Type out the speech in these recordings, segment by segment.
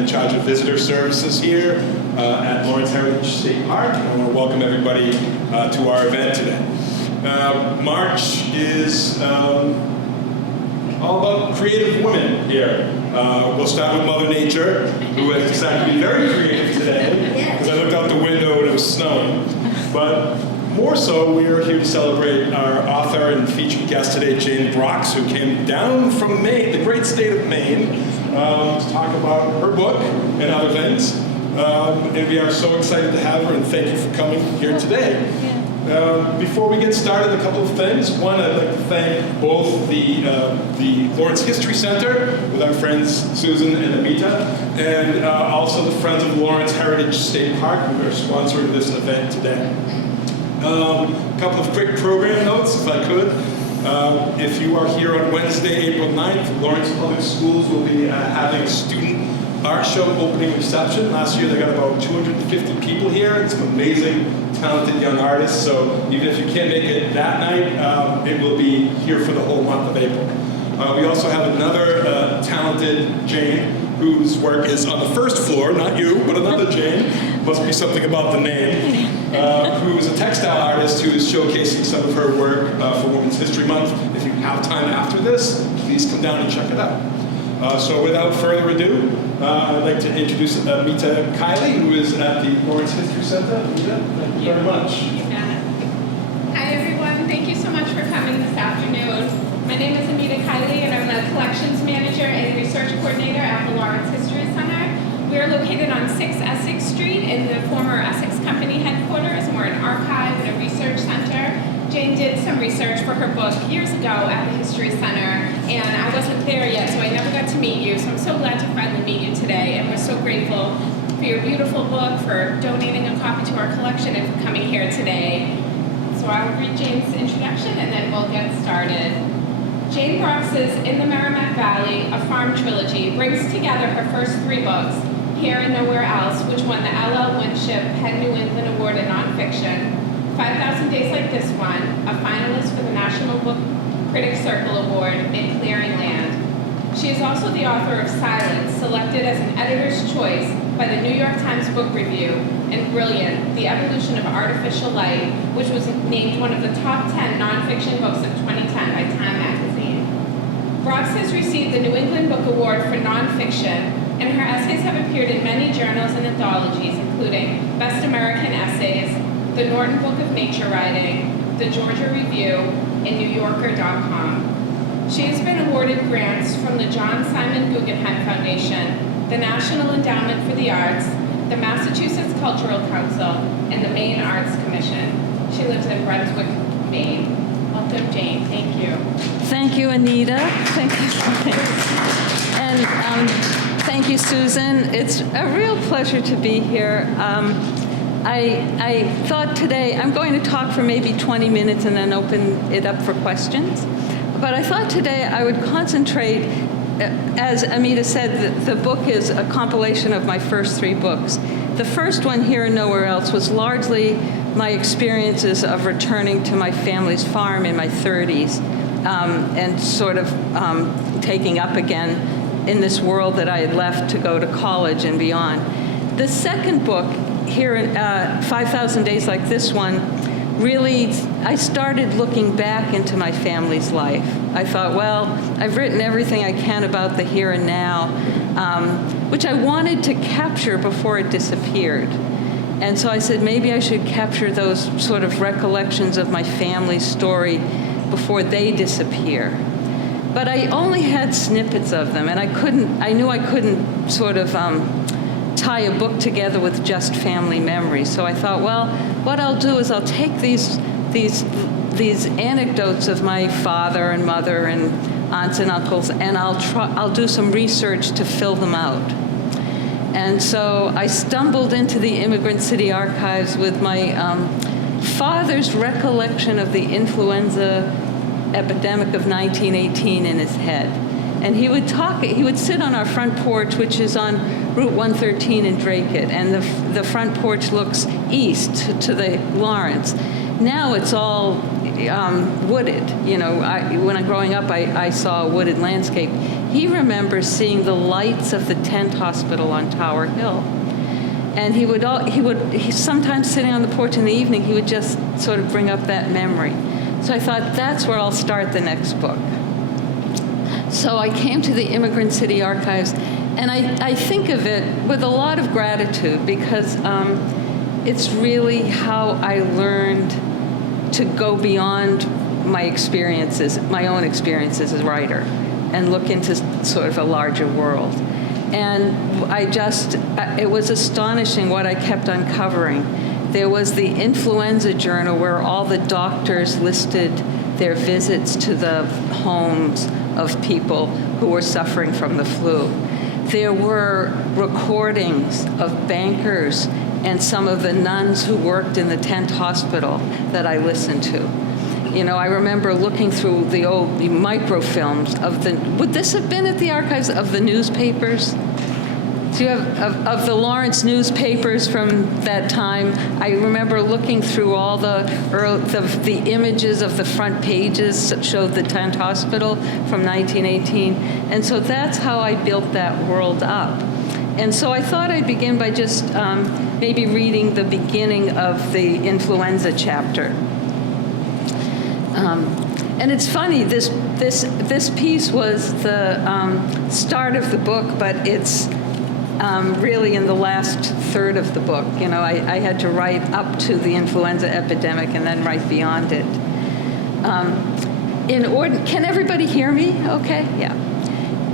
in charge of visitor services here at Lawrence Heritage State Park. And I want to welcome everybody to our event today. March is all about creative women here. We'll start with Mother Nature, who has decided to be very creative today, because I looked out the window and it was snowing. But more so, we are here to celebrate our author and featured guest today, Jane Brox, who came down from Maine, the great state of Maine, to talk about her book and other things. And we are so excited to have her, and thank you for coming here today. Before we get started, a couple of things. One, I'd like to thank both the Lawrence History Center with our friends Susan and Amita, and also the Friends of Lawrence Heritage State Park, who are sponsoring this event today. A couple of quick program notes, if I could. If you are here on Wednesday, April 9th, Lawrence Public Schools will be having a student art show opening reception. Last year they got about 250 people here, and some amazing, talented young artists. So even if you can't make it that night, it will be here for the whole month of April. We also have another talented Jane, whose work is on the first floor, not you, but another Jane. Must be something about the name. Who is a textile artist who is showcasing some of her work for Women's History Month. If you have time after this, please come down and check it out. So without further ado, I'd like to introduce Amita Kiley, who is at the Lawrence History Center. Amita, thank you very much. You bet. Hi everyone, thank you so much for coming this afternoon. My name is Amita Kiley, and I'm the Collections Manager and Research Coordinator at the Lawrence History Center. We are located on 6 Essex Street in the former Essex Company headquarters, and we're an archive and a research center. Jane did some research for her book years ago at the History Center, and I wasn't there yet, so I never got to meet you. So I'm so glad to finally meet you today, and we're so grateful for your beautiful book, for donating a copy to our collection, and for coming here today. So I'll read Jane's introduction, and then we'll get started. Jane Brox's In the Merrimack Valley, a Farm Trilogy, brings together her first 3 books, Here and Nowhere Else, which won the L.L. Winship Penn New England Award in Nonfiction, 5,000 Days Like This One, a finalist for the National Book Critics Circle Award in Clearing Land. She is also the author of Silence, selected as an editor's choice by the New York Times Book Review, and Brilliant, The Evolution of Artificial Light, which was named one of the top 10 nonfiction books of 2010 by Time magazine. Brox has received the New England Book Award for Nonfiction, and her essays have appeared in many journals and anthologies, including Best American Essays, the Norton Book of Nature Writing, the Georgia Review, and NewYorker.com. She has been awarded grants from the John Simon Guggenheim Foundation, the National Endowment for the Arts, the Massachusetts Cultural Council, and the Maine Arts Commission. She lives in Brunswick, Maine. Welcome, Jane. Thank you. Thank you, Anita. Thank you. And thank you, Susan. It's a real pleasure to be here. I thought today, I'm going to talk for maybe 20 minutes and then open it up for questions. But I thought today I would concentrate, as Amita said, the book is a compilation of my first 3 books. The first one, Here and Nowhere Else, was largely my experiences of returning to my family's farm in my 30s and sort of taking up again in this world that I had left to go to college and beyond. The second book, Here in 5,000 Days Like This One, really, I started looking back into my family's life. I thought, well, I've written everything I can about the here and now, which I wanted to capture before it disappeared. And so I said, maybe I should capture those sort of recollections of my family's story before they disappear. But I only had snippets of them, and I knew I couldn't sort of tie a book together with just family memories. So I thought, well, what I'll do is I'll take these anecdotes of my father and mother and aunts and uncles, and I'll do some research to fill them out. And so I stumbled into the Immigrant City Archives with my father's recollection of the influenza epidemic of 1918 in his head. And he would sit on our front porch, which is on Route 113 in Dracut, and the front porch looks east to the Lawrence. Now it's all wooded. You know, when I'm growing up, I saw a wooded landscape. he remembers seeing the lights of the tent hospital on Tower Hill. And he sometimes sitting on the porch in the evening, he would just sort of bring up that memory. So I thought, that's where I'll start the next book. So I came to the Immigrant City Archives, and I think of it with a lot of gratitude, because it's really how I learned to go beyond my experiences, my own experiences as a writer, and look into sort of a larger world. And it was astonishing what I kept uncovering. There was the influenza journal where all the doctors listed their visits to the homes of people who were suffering from the flu. There were recordings of bankers and some of the nuns who worked in the tent hospital that I listened to. You know, I remember looking through the old microfilms would this have been at the archives of the newspapers? So you have of the Lawrence newspapers from that time. I remember looking through all the images of the front pages that showed the tent hospital from 1918. And so that's how I built that world up. And so I thought I'd begin by just maybe reading the beginning of the influenza chapter. And it's funny, this piece was the start of the book, but it's really in the last third of the book. You know, I had to write up to the influenza epidemic and then write beyond it. Can everybody hear me? Okay, yeah.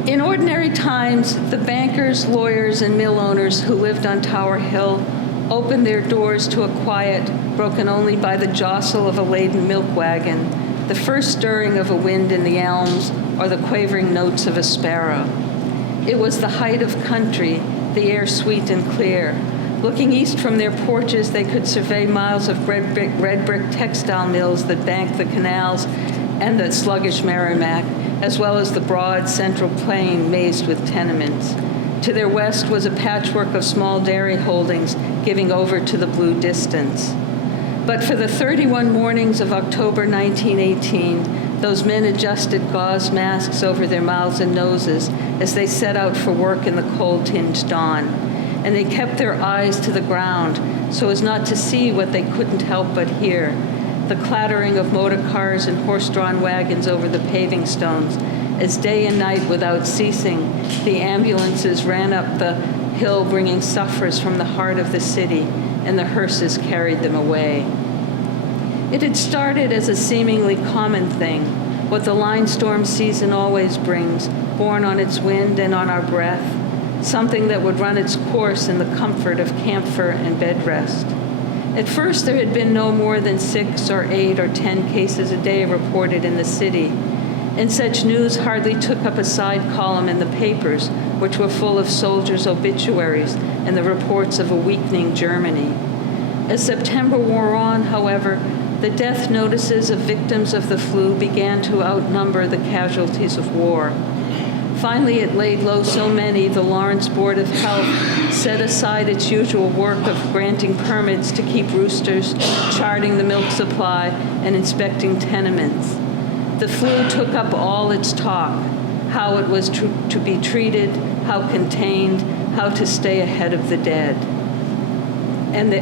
In ordinary times, the bankers, lawyers, and mill owners who lived on Tower Hill opened their doors to a quiet broken only by the jostle of a laden milk wagon, the first stirring of a wind in the elms, or the quavering notes of a sparrow. It was the height of country, the air sweet and clear. Looking east from their porches, they could survey miles of red brick textile mills that banked the canals and the sluggish Merrimack, as well as the broad central plain mazed with tenements. To their west was a patchwork of small dairy holdings giving over to the blue distance. But for the 31 mornings of October 1918, those men adjusted gauze masks over their mouths and noses as they set out for work in the cold-tinged dawn. And they kept their eyes to the ground so as not to see what they couldn't help but hear, the clattering of motor cars and horse-drawn wagons over the paving stones, as day and night without ceasing, the ambulances ran up the hill bringing sufferers from the heart of the city, and the hearses carried them away. It had started as a seemingly common thing, what the line storm season always brings, borne on its wind and on our breath, something that would run its course in the comfort of camphor and bed rest. At first, there had been no more than 6 or 8 or 10 cases a day reported in the city, and such news hardly took up a side column in the papers, which were full of soldiers' obituaries and the reports of a weakening Germany. As September wore on, however, the death notices of victims of the flu began to outnumber the casualties of war. Finally, it laid low so many, the Lawrence Board of Health set aside its usual work of granting permits to keep roosters, charting the milk supply, and inspecting tenements. The flu took up all its talk, how it was to be treated, how contained, how to stay ahead of the dead. And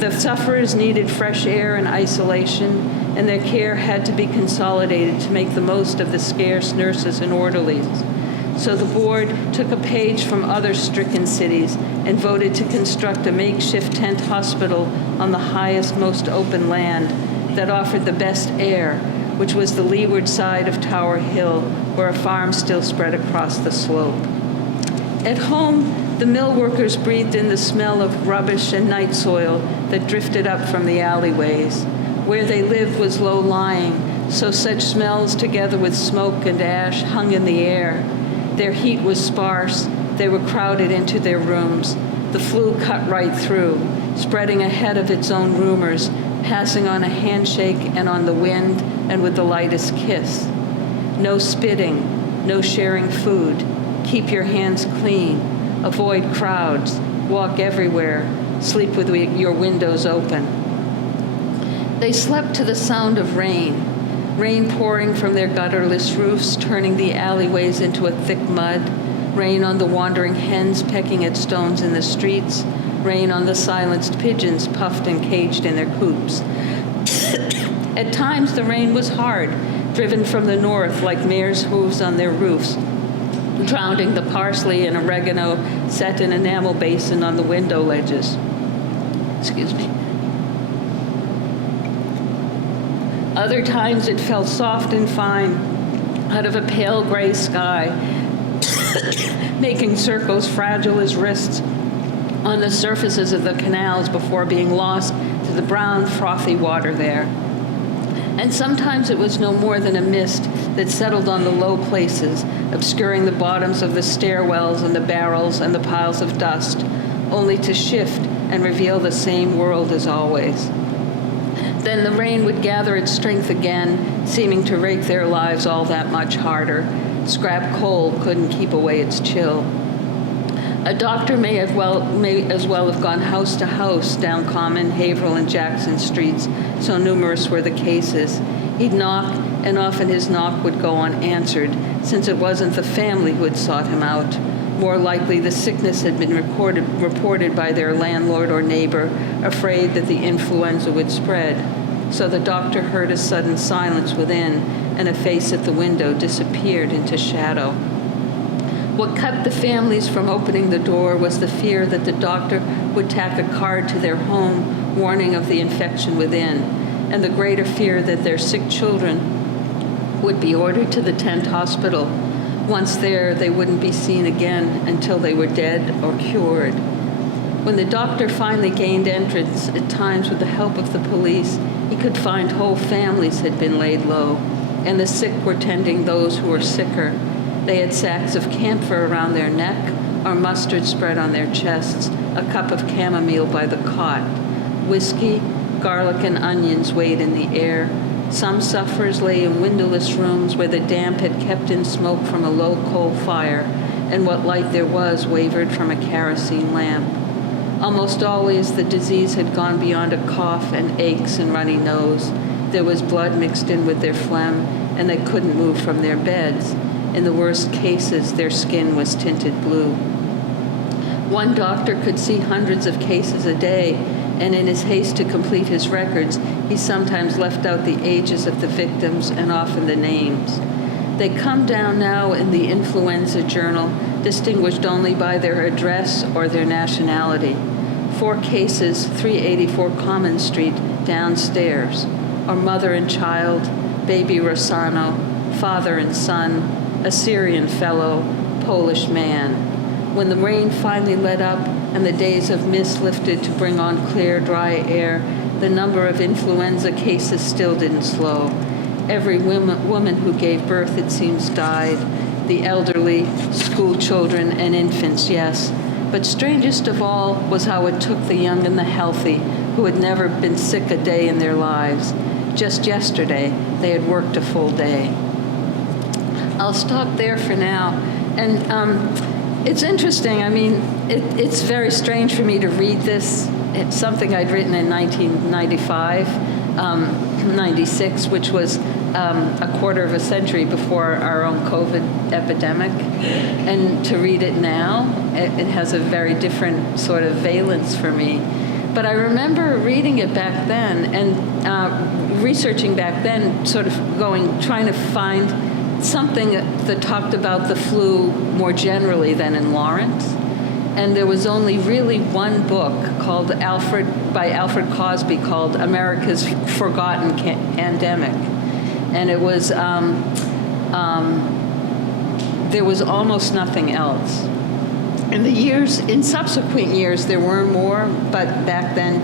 the sufferers needed fresh air and isolation, and their care had to be consolidated to make the most of the scarce nurses and orderlies. So the board took a page from other stricken cities and voted to construct a makeshift tent hospital on the highest, most open land that offered the best air, which was the leeward side of Tower Hill, where a farm still spread across the slope. At home, the mill workers breathed in the smell of rubbish and night soil that drifted up from the alleyways. Where they lived was low-lying, so such smells, together with smoke and ash, hung in the air. Their heat was sparse. They were crowded into their rooms. The flu cut right through, spreading ahead of its own rumors, passing on a handshake and on the wind and with the lightest kiss. No spitting, no sharing food. Keep your hands clean. Avoid crowds. Walk everywhere. Sleep with your windows open. They slept to the sound of rain. Rain pouring from their gutterless roofs, turning the alleyways into a thick mud. Rain on the wandering hens pecking at stones in the streets. Rain on the silenced pigeons puffed and caged in their coops. At times, the rain was hard, driven from the north like mares' hooves on their roofs, drowning the parsley and oregano set in enamel basin on the window ledges. Excuse me. Other times it fell soft and fine out of a pale gray sky, making circles fragile as wrists on the surfaces of the canals before being lost to the brown, frothy water there. And sometimes it was no more than a mist that settled on the low places, obscuring the bottoms of the stairwells and the barrels and the piles of dust, only to shift and reveal the same world as always. Then the rain would gather its strength again, seeming to rake their lives all that much harder. Scrap coal couldn't keep away its chill. A doctor may as well have gone house to house down Common, Haverhill, and Jackson streets, so numerous were the cases. He'd knock, and often his knock would go unanswered, since it wasn't the family who had sought him out. More likely, the sickness had been reported by their landlord or neighbor, afraid that the influenza would spread. So the doctor heard a sudden silence within, and a face at the window disappeared into shadow. What kept the families from opening the door was the fear that the doctor would tack a card to their home, warning of the infection within, and the greater fear that their sick children would be ordered to the tent hospital. Once there, they wouldn't be seen again until they were dead or cured. When the doctor finally gained entrance, at times with the help of the police, he could find whole families had been laid low, and the sick were tending those who were sicker. They had sacks of camphor around their neck, or mustard spread on their chests, a cup of chamomile by the cot. Whiskey, garlic, and onions weighed in the air. Some sufferers lay in windowless rooms where the damp had kept in smoke from a low coal fire, and what light there was wavered from a kerosene lamp. Almost always the disease had gone beyond a cough and aches and runny nose. There was blood mixed in with their phlegm, and they couldn't move from their beds. In the worst cases, their skin was tinted blue. One doctor could see hundreds of cases a day, and in his haste to complete his records, he sometimes left out the ages of the victims and often the names. They come down now in the influenza journal, distinguished only by their address or their nationality. 4 cases, 384 Common Street, downstairs, or mother and child, baby Rossano, father and son, Assyrian fellow, Polish man. When the rain finally let up and the days of mist lifted to bring on clear, dry air, the number of influenza cases still didn't slow. Every woman who gave birth, it seems, died. The elderly, school children, and infants, yes. But strangest of all was how it took the young and the healthy, who had never been sick a day in their lives. Just yesterday, they had worked a full day. I'll stop there for now. And it's interesting. I mean, it's very strange for me to read this. It's something I'd written in 1995, 96, which was a quarter of a century before our own COVID epidemic. And to read it now, it has a very different sort of valence for me. But I remember reading it back then and researching back then, sort of trying to find something that talked about the flu more generally than in Lawrence. And there was only really one book by Alfred Cosby called America's Forgotten Pandemic. And it was, there was almost nothing else. In subsequent years, there were more, but back then,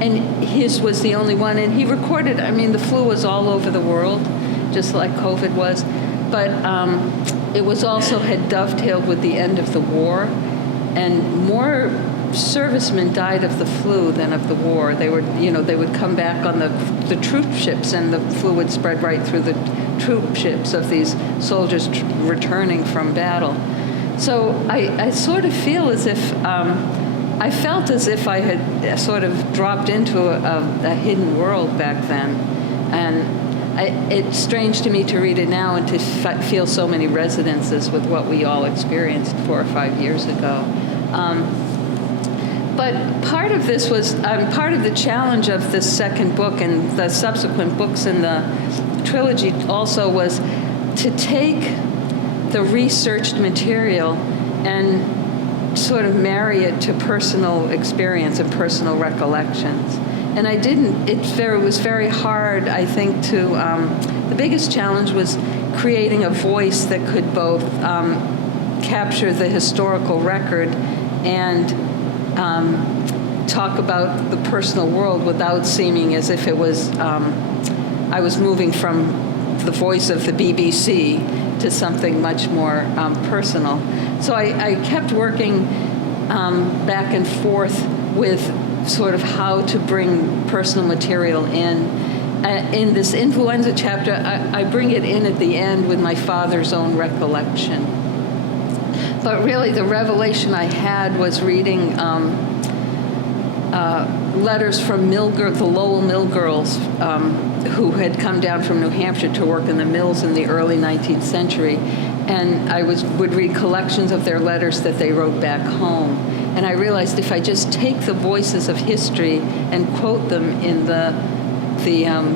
and his was the only one. And he recorded, I mean, the flu was all over the world, just like COVID was. But it was also had dovetailed with the end of the war. And more servicemen died of the flu than of the war. They would come back on the troop ships, and the flu would spread right through the troop ships of these soldiers returning from battle. So I sort of feel as if, I felt as if I had sort of dropped into a hidden world back then. And it's strange to me to read it now and to feel so many resonances with what we all experienced 4 or 5 years ago. But part of this was, part of the challenge of this second book and the subsequent books in the trilogy also was to take the researched material and sort of marry it to personal experience and personal recollections. And I didn't, it was very hard, I think, to, the biggest challenge was creating a voice that could both capture the historical record and talk about the personal world without seeming as if it was, I was moving from the voice of the BBC to something much more personal. So I kept working back and forth with sort of how to bring personal material in. In this influenza chapter, I bring it in at the end with my father's own recollection. But really, the revelation I had was reading letters from the Lowell mill girls who had come down from New Hampshire to work in the mills in the early 19th century. And I would read collections of their letters that they wrote back home. And I realized if I just take the voices of history and quote them in the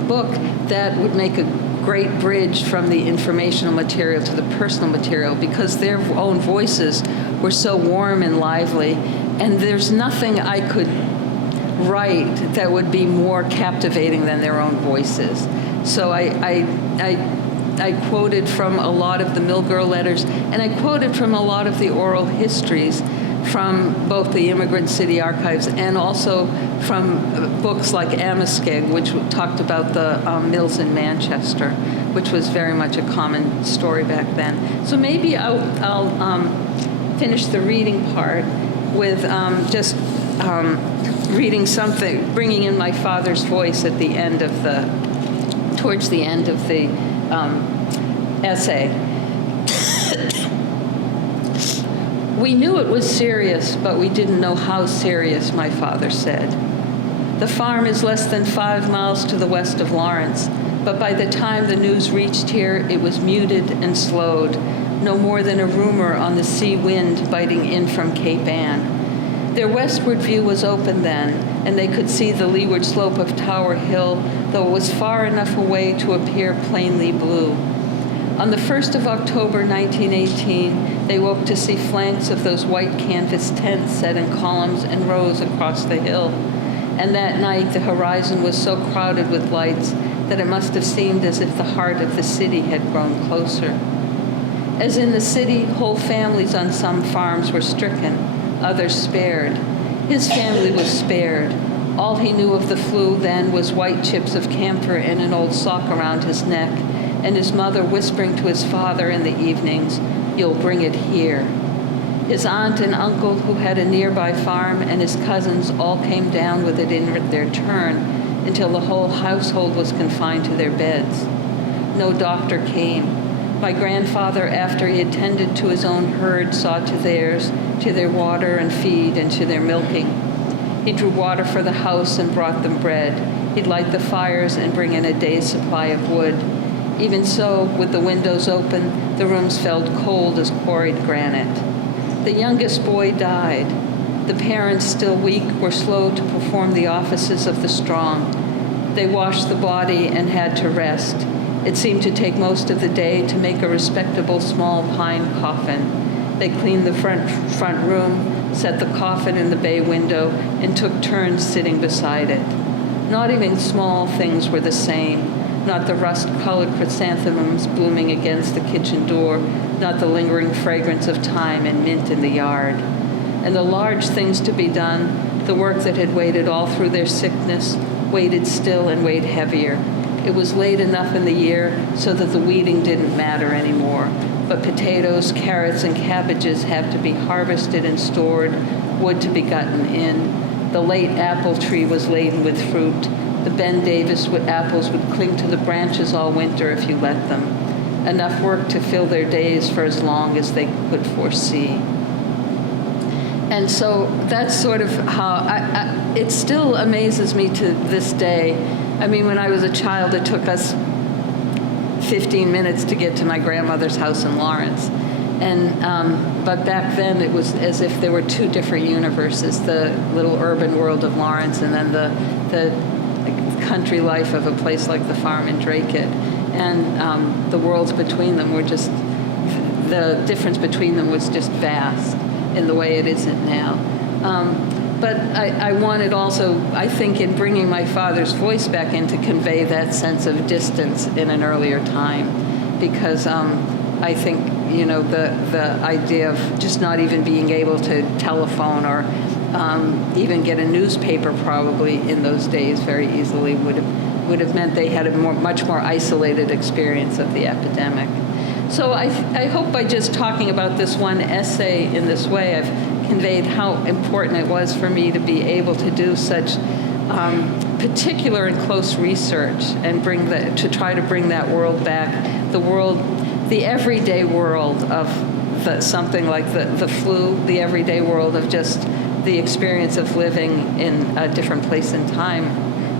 book, that would make a great bridge from the informational material to the personal material, because their own voices were so warm and lively, and there's nothing I could write that would be more captivating than their own voices. So I quoted from a lot of the mill girl letters, and I quoted from a lot of the oral histories from both the Immigrant City Archives and also from books like Amoskeag, which talked about the mills in Manchester, which was very much a common story back then. So maybe I'll finish the reading part with just reading something, bringing in my father's voice at the end of towards the end of the essay. We knew it was serious, but we didn't know how serious, my father said. The farm is less than 5 miles to the west of Lawrence, but by the time the news reached here, it was muted and slowed, no more than a rumor on the sea wind biting in from Cape Ann. Their westward view was open then, and they could see the leeward slope of Tower Hill, though it was far enough away to appear plainly blue. On the 1st of October, 1918, they woke to see flanks of those white canvas tents set in columns and rows across the hill. And that night, the horizon was so crowded with lights that it must have seemed as if the heart of the city had grown closer. As in the city, whole families on some farms were stricken, others spared. His family was spared. All he knew of the flu then was white chips of camphor and an old sock around his neck, and his mother whispering to his father in the evenings, "You'll bring it here." His aunt and uncle, who had a nearby farm, and his cousins all came down with it in their turn until the whole household was confined to their beds. No doctor came. My grandfather, after he had tended to his own herd, saw to theirs, to their water and feed, and to their milking. He drew water for the house and brought them bread. He'd light the fires and bring in a day's supply of wood. Even so, with the windows open, the rooms felt cold as quarried granite. The youngest boy died. The parents, still weak, were slow to perform the offices of the strong. They washed the body and had to rest. It seemed to take most of the day to make a respectable small pine coffin. They cleaned the front room, set the coffin in the bay window, and took turns sitting beside it. Not even small things were the same. Not the rust-colored chrysanthemums blooming against the kitchen door, not the lingering fragrance of thyme and mint in the yard. And the large things to be done, the work that had waited all through their sickness, waited still and weighed heavier. It was late enough in the year so that the weeding didn't matter anymore, but potatoes, carrots, and cabbages had to be harvested and stored, wood to be gotten in. The late apple tree was laden with fruit. The Ben Davis apples would cling to the branches all winter if you let them. Enough work to fill their days for as long as they could foresee. And so that's sort of how it still amazes me to this day. I mean, when I was a child, it took us 15 minutes to get to my grandmother's house in Lawrence. And but back then it was as if there were two different universes: the little urban world of Lawrence, and then the country life of a place like the farm in Dracut. And the worlds between them were just, the difference between them was just vast in the way it isn't now. But I wanted also, I think, in bringing my father's voice back in, to convey that sense of distance in an earlier time, because I think, you know, the idea of just not even being able to telephone or even get a newspaper probably in those days very easily would have meant they had a much more isolated experience of the epidemic. So I hope by just talking about this one essay in this way, I've conveyed how important it was for me to be able to do such particular and close research and to try to bring that world back, the everyday world of something like the flu, the everyday world of just the experience of living in a different place and time,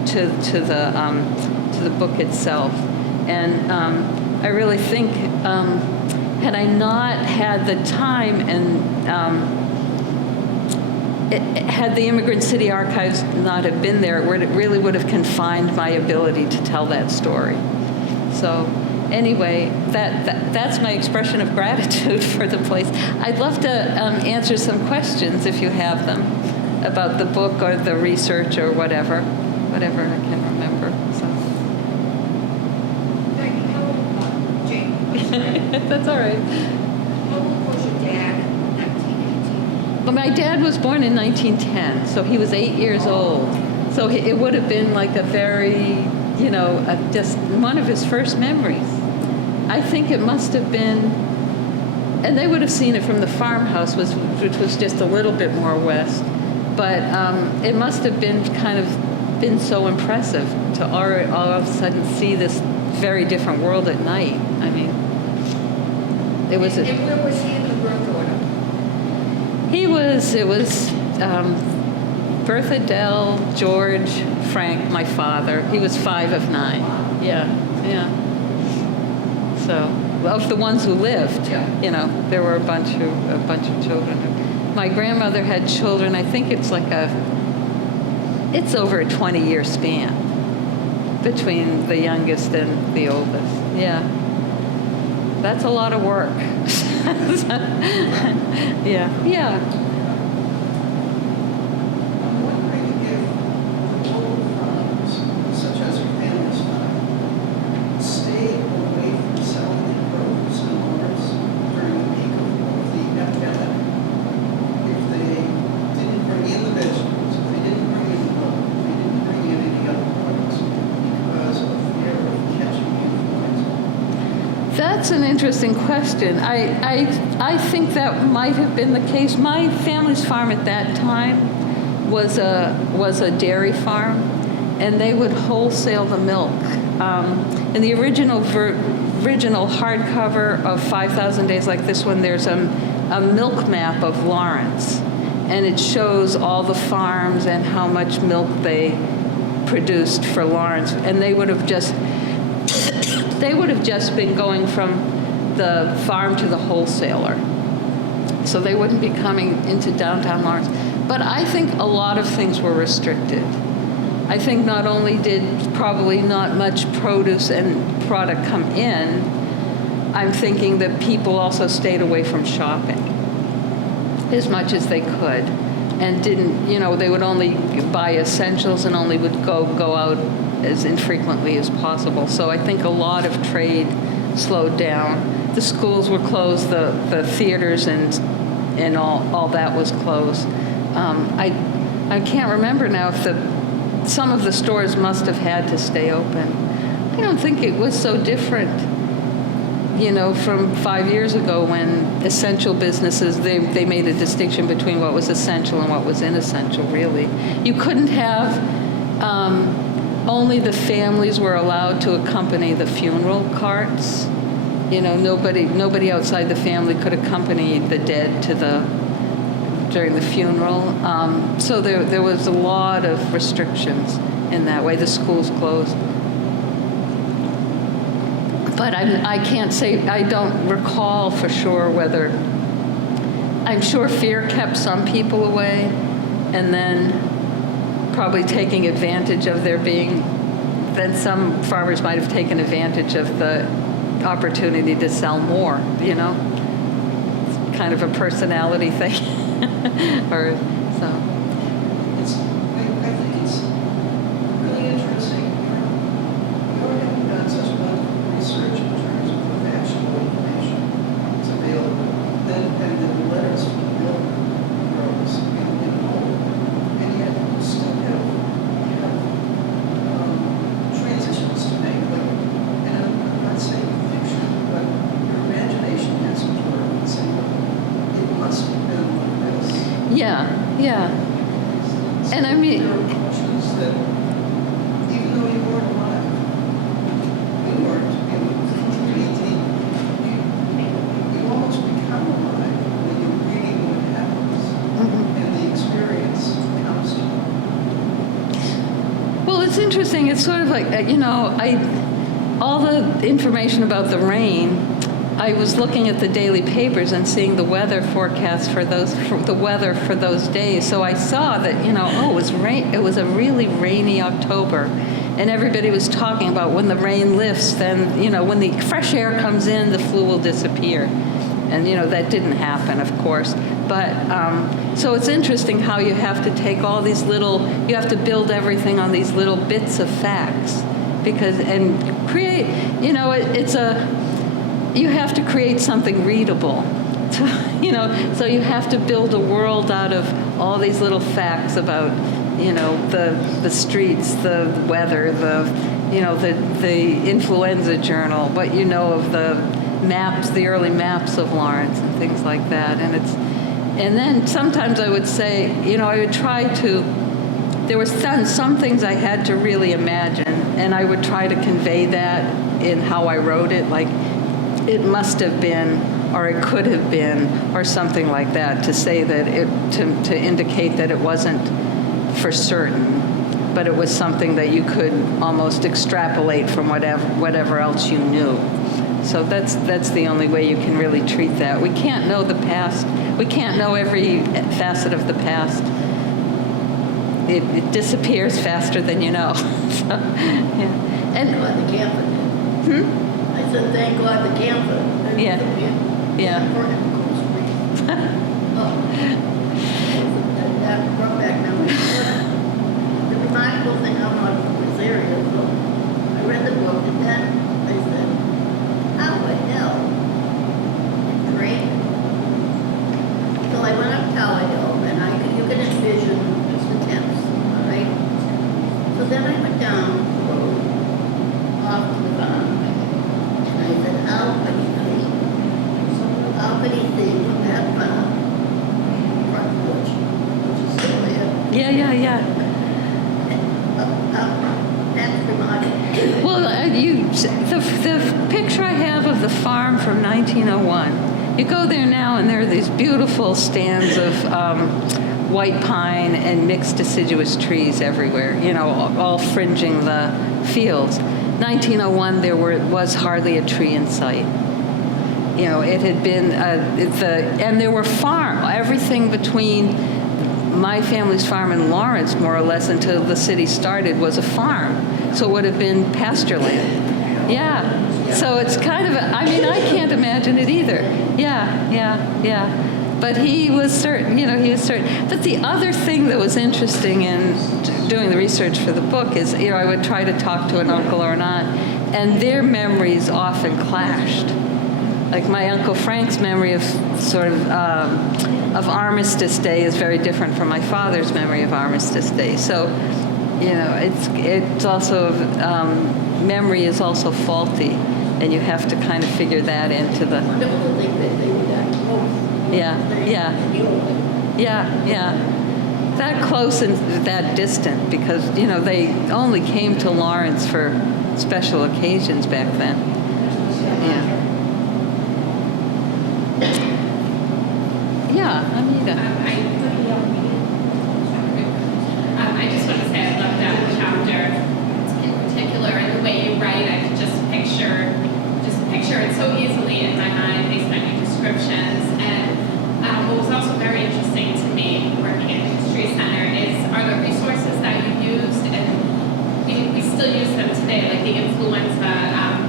to the book itself. And I really think, had I not had the time and had the Immigrant City Archives not have been there, it really would have confined my ability to tell that story. So anyway, that's my expression of gratitude for the place. I'd love to answer some questions if you have them about the book or the research or whatever I can remember. So. Jane. That's all right. How old was your dad in 1918? Well, my dad was born in 1910, so he was 8 years old. So it would have been like a very, you know, just one of his first memories. I think it must have been, and they would have seen it from the farmhouse, which was just a little bit more west. But it must have been been so impressive to all of a sudden see this very different world at night. I mean, it was. And where was he in the birth order? It was Bertha, Dell, George, Frank, my father. He was 5 of 9. Yeah. So, of the ones who lived, you know, there were a bunch of children. My grandmother had children. I think it's over a 20-year span between the youngest and the oldest. Yeah. That's a lot of work. Yeah. I'm wondering if the old farms, such as your family's farm, stayed away from selling their produce and orders during the peak of the epidemic. If they didn't bring in the vegetables, if they didn't bring in the milk, if they didn't bring in any other products because of fear of catching influenza. That's an interesting question. I think that might have been the case. My family's farm at that time was a dairy farm, and they would wholesale the milk. In the original hardcover of 5,000 Days Like This one, there's a milk map of Lawrence, and it shows all the farms and how much milk they produced for Lawrence, and they would have just been going from the farm to the wholesaler. So they wouldn't be coming into downtown Lawrence. But I think a lot of things were restricted. I think not only did probably not much produce and product come in, I'm thinking that people also stayed away from shopping as much as they could, and didn't, you know, they would only buy essentials and only would go out as infrequently as possible. So I think a lot of trade slowed down. The schools were closed, the theaters and all that was closed. I can't remember now if some of the stores must have had to stay open. I don't think it was so different, you know, from 5 years ago when essential businesses, they made a distinction between what was essential and what was inessential, really. You couldn't have, only the families were allowed to accompany the funeral carts. You know, nobody outside the family could accompany the dead during the funeral. So there was a lot of restrictions in that way. The schools closed. but I can't say, I don't recall for sure whether, I'm sure fear kept some people away, and then probably taking advantage of there being, then some farmers might have taken advantage of the opportunity to sell more, you know? It's kind of a personality thing. Or so. I think it's really interesting. You're having done such wonderful research in terms of the factual information that's available, and then the letters from the milk growers in whole, and yet you still have transitions to make. But, and I'm not saying fiction, but your imagination has to work and say, it must have been like this. Yeah, yeah. And I mean, There are questions that, even though you weren't alive, you weren't, you almost become alive when you're reading what happens, and the experience comes to you. well, it's interesting. It's sort of like, you know, all the information about the rain, I was looking at the daily papers and seeing the weather forecast for the weather for those days. So I saw that, you know, it was rain. It was a really rainy October, and everybody was talking about when the rain lifts, then, you know, when the fresh air comes in, the flu will disappear. And, you know, that didn't happen, of course. But so it's interesting how you have to take all these little, you have to build everything on these little bits of facts, because and create, you know, you have to create something readable, you know, so you have to build a world out of all these little facts about, you know, the streets, the weather, you know, the influenza journal, what you know of the maps, the early maps of Lawrence and things like that. And then sometimes I would say, you know, I would try to, there were some things I had to really imagine, and I would try to convey that in how I wrote it, like, it must have been, or it could have been, or something like that, to say that to indicate that it wasn't for certain, but it was something that you could almost extrapolate from whatever else you knew. So that's the only way you can really treat that. We can't know the past. We can't know every facet of the past. It disappears faster than you know. So, yeah. And The camper did. I said, thank God the camper. Yeah. Yeah. That brought back memories. The remarkable thing, I'm not from this area, so I read the book, and then I said, how the hell? It rained. So I went up Tower Hill, and you can envision just the tents, all right? So then I went down the road, off to the farm, and I said, how could he see from that farm, front porch, which is still there? yeah. That's remarkable. Well, the picture I have of the farm from 1901, you go there now and there are these beautiful stands of white pine and mixed deciduous trees everywhere, you know, all fringing the fields. 1901, there was hardly a tree in sight. You know, it had been, and there were everything between my family's farm in Lawrence, more or less, until the city started, was a farm. So it would have been pasture land. Yeah. So it's kind of, I mean, I can't imagine it either. Yeah. But he was certain, you know, But the other thing that was interesting in doing the research for the book is, you know, I would try to talk to an uncle or an aunt, and their memories often clashed. Like my Uncle Frank's memory of of Armistice Day is very different from my father's memory of Armistice Day. So, you know, it's also, memory is also faulty, and you have to kind of figure that into the... Wonderful to think that they were that close. Yeah. That close and that distant, because, you know, they only came to Lawrence for special occasions back then. Yeah. Yeah, Anita. I just want to say I love that chapter in particular, and the way you write. I could just picture just it so easily in my mind based on your descriptions. And what was also very interesting to me working at the History Center is are the resources that you used, and we still use them today, like the influenza,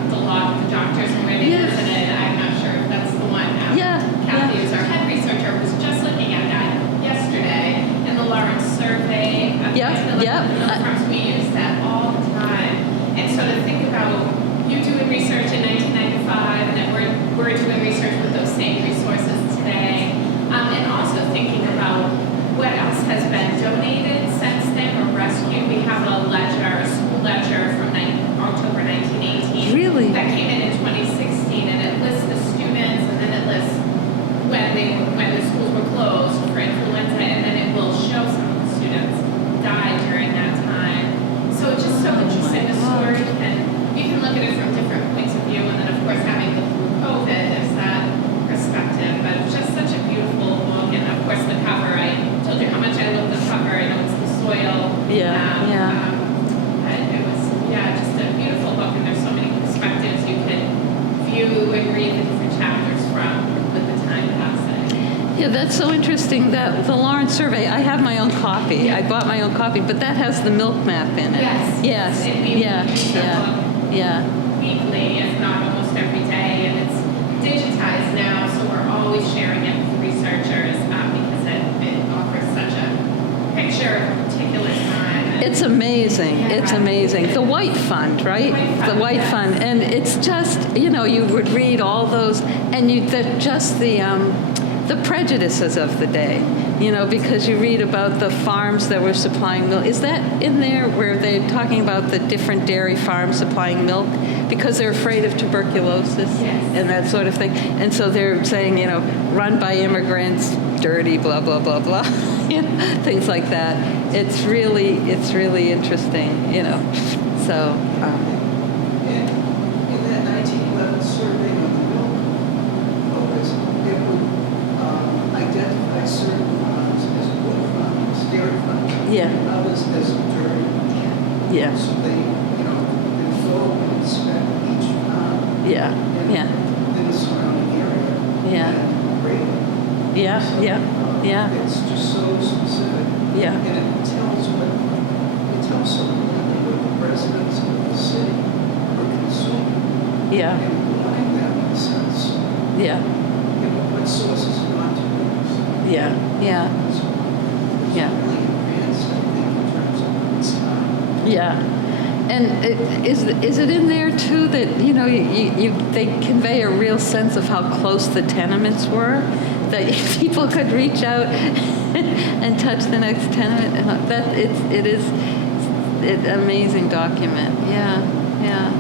the log of the doctors and where they Yeah. visited. I'm not sure if that's the one. Yeah, Kathy, yeah. who's our head researcher, was just looking at that yesterday in the Lawrence survey. Yeah, yeah. Farms, we use that all the time. And so to think about you doing research in 1995, and then we're doing research with those same resources today, and also thinking about what else has been donated since then or rescued. We have a ledger, a school ledger from October 1918. Really? That came in 2016, and it lists the students, and then it lists when the schools were closed for influenza, and then it will show some of the students died during that time. So it's just so interesting, the story, and you can look at it from different points of view, and then of course having the COVID is that perspective, but it's just such a beautiful book, and of course the cover, I told you how much I love the cover. I know it's the soil. Yeah, yeah. It was, just a beautiful book, and there's so many perspectives you can view and read the different chapters from with the time passing. Yeah, that's so interesting, that the Lawrence survey, I have my own copy. Yeah. I bought my own copy, but that has the milk map in it. Yes. Yes, And we yeah, use that yeah, book yeah. weekly, if not almost every day, and it's digitized now, so we're always sharing it with researchers because it offers such a picture of a particular time. And It's amazing. Yeah. It's amazing. The White Fund, right? White Fund, The White yes. Fund, and it's just, you would read all those, and the prejudices of the day, because you read about the farms that were supplying milk. Is that in there where they're talking about the different dairy farms supplying milk because they're afraid of tuberculosis Yes. and that sort of thing? And so they're saying, run by immigrants, dirty, blah, blah, blah, blah, things like that. It's really interesting, So, And in that 1911 survey of the milk quotas, it would identify certain farms as wood farms, dairy farms, Yeah. and others as dirty. yeah, So they go and inspect each farm yeah, yeah, in the surrounding area. Yeah. And rate it. yeah, So, yeah, yeah, It's just so specific. yeah, And it tells someone what the residents of the city are consuming. yeah, And why that makes sense. yeah, What sources not to use. yeah, yeah, So it's Yeah. really advanced, I think, in terms of its time. yeah. And is it in there too that they convey a real sense of how close the tenements were, that people could reach out and touch the next tenement, and that it is an amazing document. Yeah, yeah,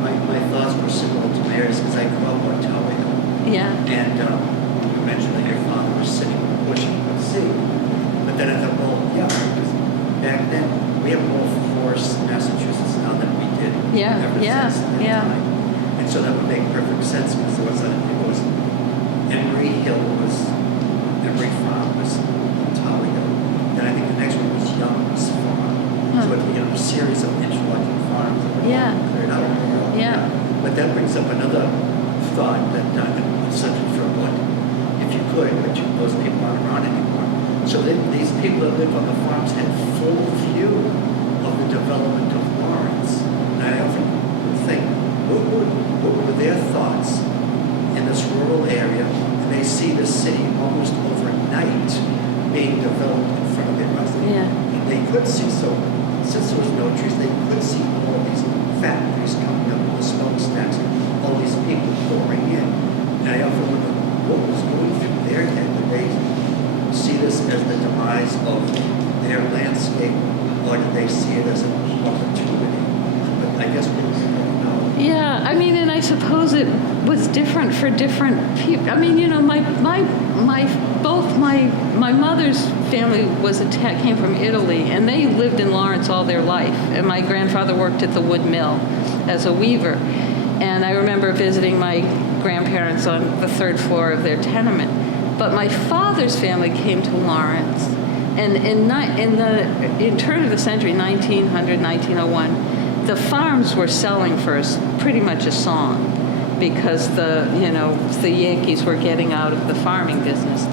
My thoughts were similar to Mary's because I grew up on Tower Hill. yeah, And you mentioned that your father was sitting pushing the city. But then I thought, well, yeah, because back then we have more forests in Massachusetts now than we did Yeah, ever yeah, since that yeah. time. And so that would make perfect sense because it was Emery Hill was, Emery Farm was Tower Hill. Then I think the next one was Young's Farm. Huh. So a series of interlocking farms that were Yeah. cleared out. Yeah. But that brings up another thought that I'm subject for what, if you could, but those people aren't around anymore. So these people that live on the farms had full view of the development of Lawrence. And I often think, what were their thoughts in this rural area? And they see the city almost overnight being developed in front of their eyes. Yeah. And they could see, so since there was no trees, they could see all these factories coming up, the smokestacks, all these people pouring in. And I often wonder, what was going through their head? Did they see this as the demise of their landscape, or did they see it as an opportunity? But I guess we don't know. Yeah, and I suppose it was different for different people. My mother's family came from Italy, and they lived in Lawrence all their life. And my grandfather worked at the wood mill as a weaver. And I remember visiting my grandparents on the third floor of their tenement. But my father's family came to Lawrence, and in the turn of the century, 1900, 1901, the farms were selling for pretty much a song. because the Yankees were getting out of the farming business.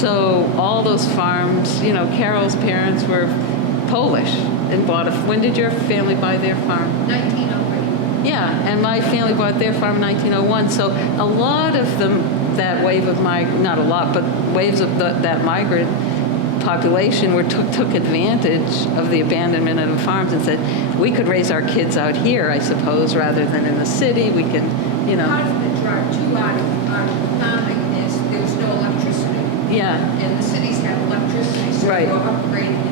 So all those farms, Carol's parents were Polish and bought when did your family buy their farm? 1903. Yeah, and my family bought their farm in 1901. So a lot of them, that wave of not a lot, but waves of that migrant population took advantage of the abandonment of the farms and said, we could raise our kids out here, I suppose, rather than in the city. We can, Part of the draw too out of farming is there was no electricity. Yeah, And the cities have electricity, so Right. they were upgrading it.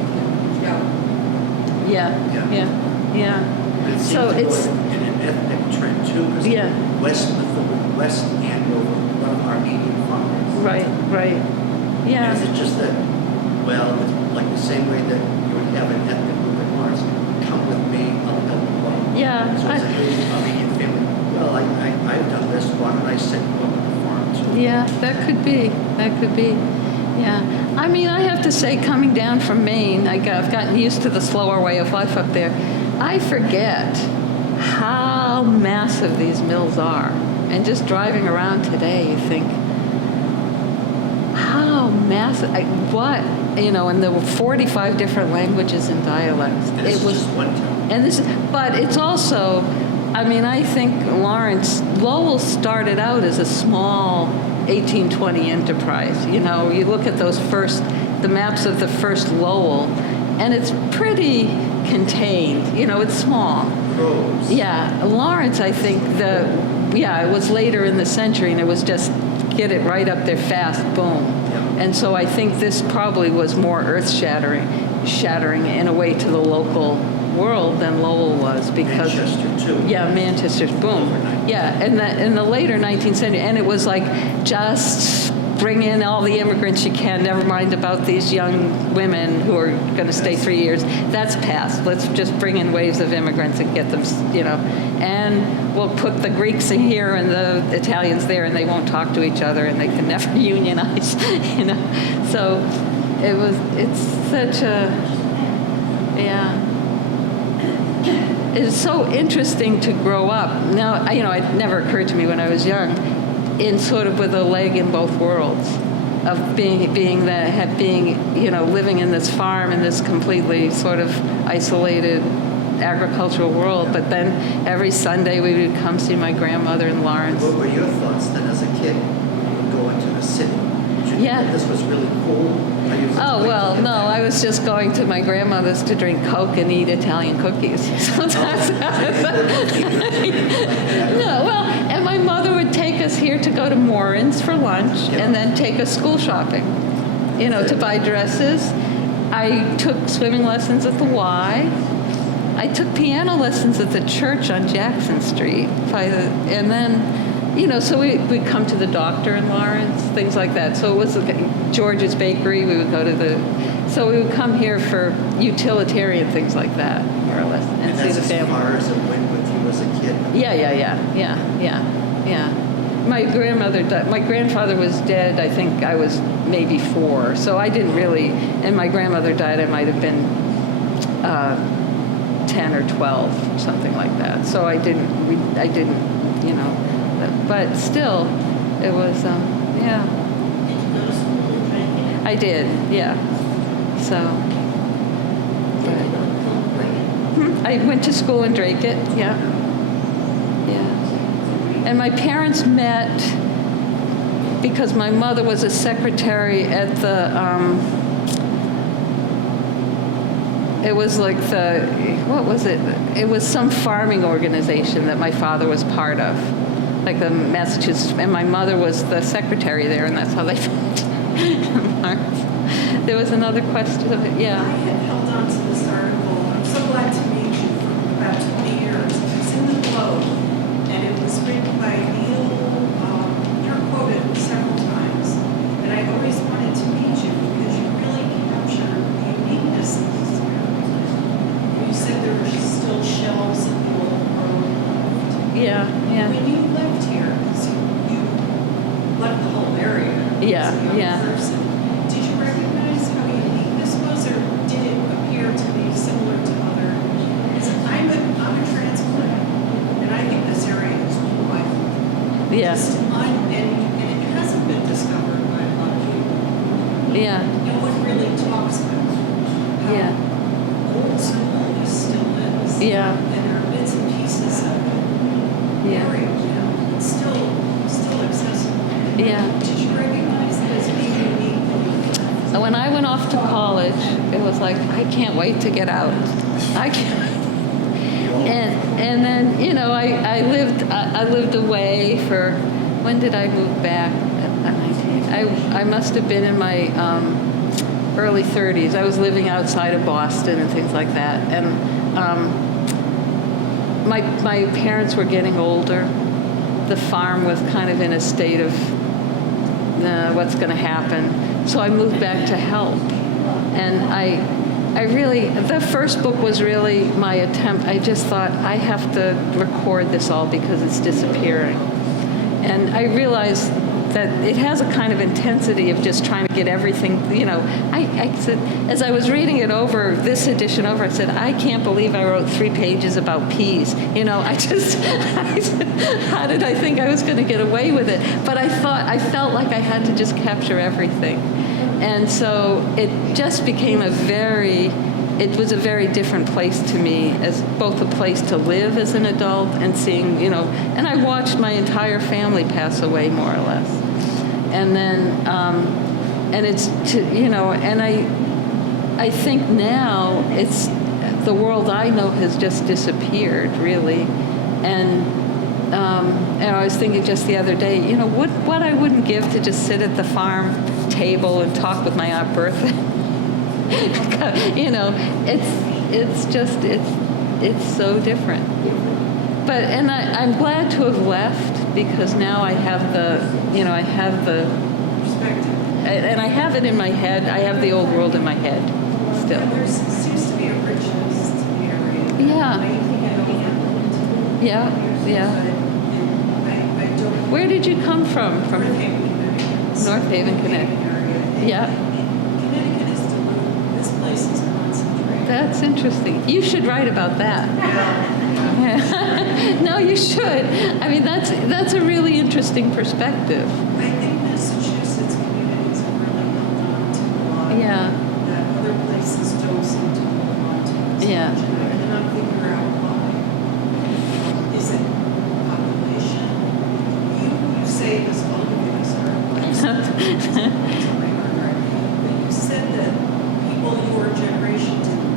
yeah. It seems So to it's, go in an ethnic trend too, because Yeah. West Andover, a lot of Armenian farmers. right, yeah. Is it just that, well, it's like the same way that you would have an ethnic group in Mars come with me, I'll help you out. Yeah, So it's a Armenian family. Well, I've done this, why don't I send you up to the farm too? Yeah, that could be. Yeah. I mean, I have to say, coming down from Maine, I've gotten used to the slower way of life up there. I forget how massive these mills are. And just driving around today, you think, how massive, and there were 45 different languages and dialects. And this is just one town. But it's also, I mean, I think Lowell started out as a small 1820 enterprise. You look at the maps of the first Lowell, and it's pretty contained. It's small. Groves. Yeah, Lawrence, I think it was later in the century, and it was just get it right up there fast, boom. Yeah. And so I think this probably was more shattering in a way to the local world than Lowell was, because Manchester too. yeah, Manchester's boom. Overnight. Yeah, in the later 19th century, and it was like, just bring in all the immigrants you can, never mind about these young women who are going to stay 3 years. That's past. Let's just bring in waves of immigrants and get them, and we'll put the Greeks in here and the Italians there, and they won't talk to each other, and they can never unionize, So it's such a, yeah. It's so interesting to grow up. Now, it never occurred to me when I was young, in sort of with a leg in both worlds, of living in this farm in this completely sort of isolated agricultural world. But then every Sunday we would come see my grandmother in Lawrence. What were your thoughts then as a kid? You would go into the city. Did you think Yeah. that this was really cool? Oh, well, no, I was just going to my grandmother's to drink Coke and eat Italian cookies. So that's, no, well, and my mother would take us here to go to Morin's for lunch and then take us school shopping, to buy dresses. I took swimming lessons at the Y. I took piano lessons at the church on Jackson Street. And then, so we'd come to the doctor in Lawrence, things like that. So it was George's Bakery. We would go to so we would come here for utilitarian things like that, more or less, and see that's the as family. far as it went with you as a kid. Yeah. My grandfather was dead, I think I was maybe 4. So I didn't really, and my grandmother died, I might have been 10 or 12, something like that. So I didn't, but still, it was, yeah. Did you go to school in Dragon? I did, yeah. So, Did you go to Dragon? I went to school in Dracut, yeah. And my parents met because my mother was a secretary at the, it was like what was it? It was some farming organization that my father was part of, like the Massachusetts, and my mother was the secretary there, and that's how they met. There was another question, I yeah. had held on to this article. I'm so glad to meet you for about 20 years. It's in the Globe, and it was written by Neil. You're quoted several times, and I always wanted to meet you because you really capture the uniqueness of this area. You said there were still shells in the old road. Yeah. When you lived here, because you left the whole area Yeah, as a young yeah. person, did you recognize how unique this was, or did it appear to be similar to other? Because I'm a transplant, and I think this area is wonderful. Yeah. And it hasn't been discovered by a lot of people. Yeah. No one really talks about how Yeah. old school this still is. Yeah. And there are bits and pieces of it Yeah. buried now. It's still accessible. Yeah. Did you recognize it as being unique? When I went off to college, it was like, I can't wait to get out. I can't. And then, you know, I lived away for, when did I move back? At 19. I must have been in my early 30s. I was living outside of Boston and things like that. And my parents were getting older. The farm was kind of in a state of what's going to happen. So I moved back to help. And I really, the first book was really my attempt. I just thought, I have to record this all because it's disappearing. And I realized that it has a kind of intensity of just trying to get everything, you know. I said, as I was reading it over, this edition over, I said, I can't believe I wrote 3 pages about peas. You know, I said, how did I think I was going to get away with it? But I felt like I had to just capture everything. And so it just became it was a very different place to me, as both a place to live as an adult and seeing, you know, and I watched my entire family pass away more or less. And then, and it's, you know, and I think now it's, the world I know has just disappeared, really. And I was thinking just the other day, you know, what I wouldn't give to just sit at the farm table and talk with my Aunt Bertha. You know, it's so different. But, and I'm glad to have left, because now I have the Perspective. and I have it in my head. I have the old world in my head still. And there seems to be a richness to the area. Yeah. I think I don't have it. Yeah. I don't. Where did you come from? North Haven, Connecticut. North Haven, Connecticut. Area. Yeah. Connecticut is Duluth. This place is concentrated. That's interesting. You should write about that. No, you should. I mean, that's a really interesting perspective. I think Massachusetts communities have really held on to a lot that other places don't seem to hold on to. Yeah. And then I'm figuring out why. Is it population? You say this all of us are. But you said that people your generation didn't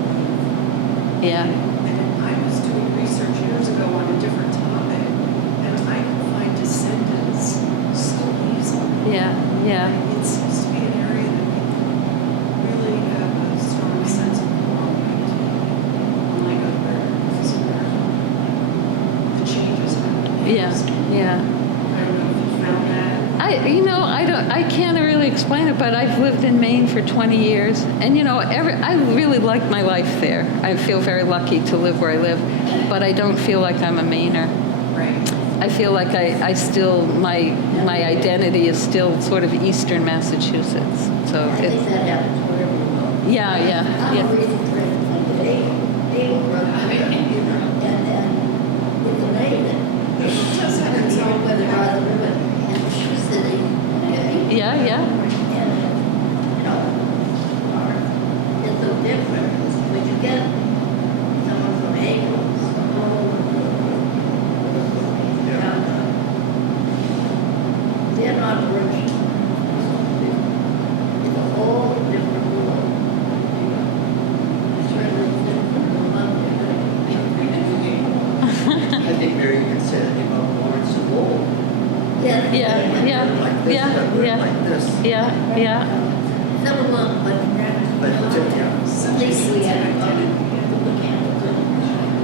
leave. Yeah. And I was doing research years ago on a different topic, and I could find descendants so easily. Yeah. It seems to be an area that people really have a strong sense of belonging to, unlike other areas where the changes happen. Yeah. I don't know if you found that. I can't really explain it, but I've lived in Maine for 20 years, and I really like my life there. I feel very lucky to live where I live, but I don't feel like I'm a Mainer. Right. I feel like I still, my identity is still sort of Eastern Massachusetts. So I think that happens wherever you go. yeah. I'm a recent friend from the Dale brother, and then it's amazing. It does have its own Where the brother lived, and she's sitting, okay? Yeah. And, it's so different when you get someone from Angles, they're not rich. It's a whole different world. It's really different from London. I think Mary had said about Lawrence of Lowell. Yes. Like this, but we're like this. Yeah. Some of them, But, yeah. some things we have,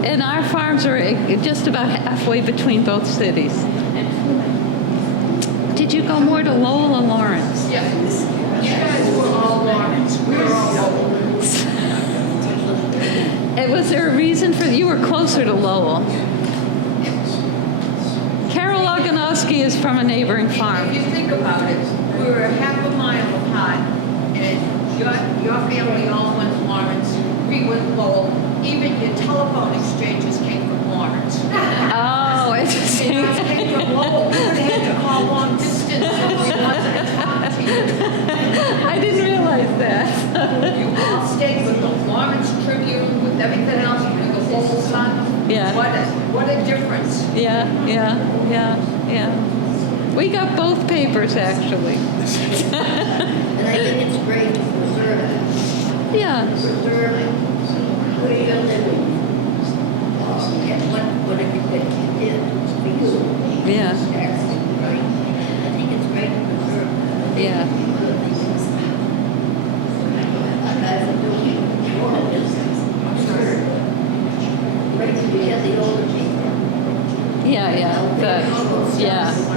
And our farms are just about halfway between both cities. Did you go more to Lowell or Lawrence? You guys were all Lawrence. We were all Lowell. Was there a reason for you were closer to Lowell? Carol Oganowski is from a neighboring farm. If you think about it, we were a half a mile apart, and your family all went to Lawrence, we went Lowell. Even your telephone exchanges came from Lawrence. Oh, it's amazing. You're not staying from Lowell, we had to call long distance if we wanted to talk to you. I didn't realize that. You all stayed with the Lawrence Tribune, with everything else, you knew the Lowell Sun. Yeah. What a difference. Yeah, yeah, yeah, yeah. We got both papers, actually. And I think it's great to preserve it. Yeah, Preserve it. Where you're living. And what everybody did for you. Yeah. Right? I think it's great to preserve it. yeah, As a building, oral business. Right, to get the older people. yeah,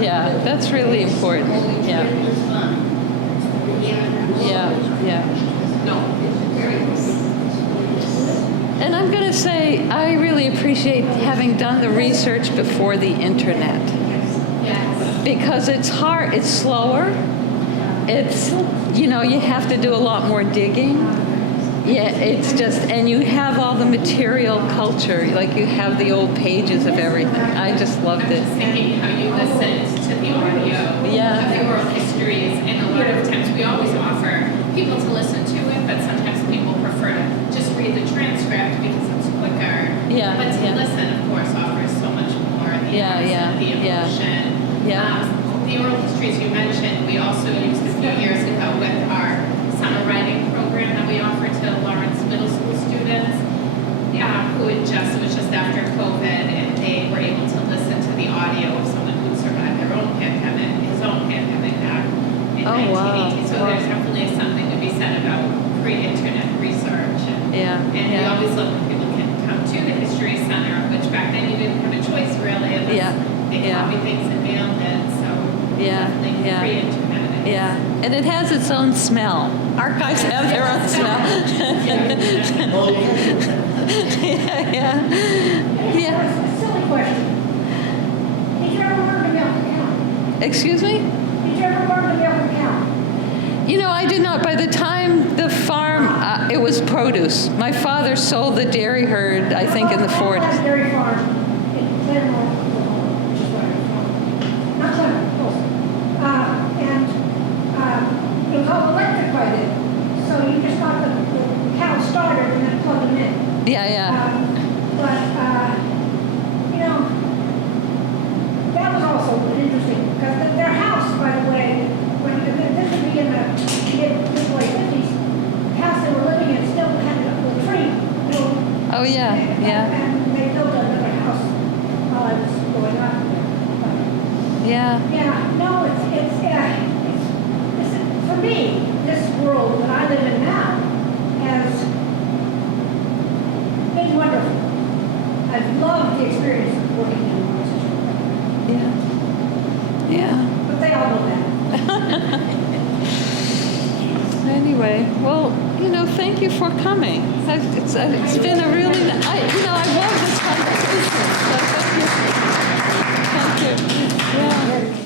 yeah. That's really important. Yeah, yeah. No, it's very And I'm going to say, I really appreciate having done the research before the internet. Yes. Because it's hard, it's slower. It's, you know, you have to do a lot more digging. Yeah, it's just, and you have all the material culture, like you have the old pages of everything. I just loved I'm it. just thinking how you listened to the audio Yeah. of the oral histories, and a lot of times we always offer people to listen to it, but sometimes people prefer to just read the transcript because it's quicker. Yeah, But to yeah. listen, of course, offers so much more. The Yeah, accent, the yeah, emotion. yeah. The oral histories you mentioned, we also used a few years ago with our summer writing program that we offer to Lawrence Middle School students, who had it was just after COVID, and they were able to listen to the audio of someone who survived their own pandemic, his own pandemic back in Oh, wow. 1918. So there's definitely something to be said about pre-internet research. And we Yeah, always love when people can come to the History Center, which back then you didn't have a choice really, unless Yeah, they yeah. copied things and mailed it. So Yeah, definitely yeah. pre-internet. yeah. And it has its own smell. Archives have their own smell. yeah, yeah. Yeah. Silly question. Did you ever learn to milk a cow? Excuse me? Did you ever learn to milk a cow? You know, I did not. By the time the farm, it was produce. My father sold the dairy herd, I think, in the 40s. I dairy farm in Claremont, Oklahoma, which is where I'm from. Not Claremont, close. And it was all electric by then. So you just got the cow started and then plug them in. Yeah, yeah. You know, that was also interesting because their house, by the way, when this would be in the mid-late 50s, the house they were living in still had a tree built. Oh, yeah, yeah. And they built another house while I was growing up there. Yeah. Yeah, no, it's for me, this world that I live in now has been wonderful. I've loved the experience of working in Lawrence. Yeah. Yeah. But they all know that. Anyway, well, you know, thank you for coming. It's been a really, I love this conversation. So thank you. Thank you. Yeah.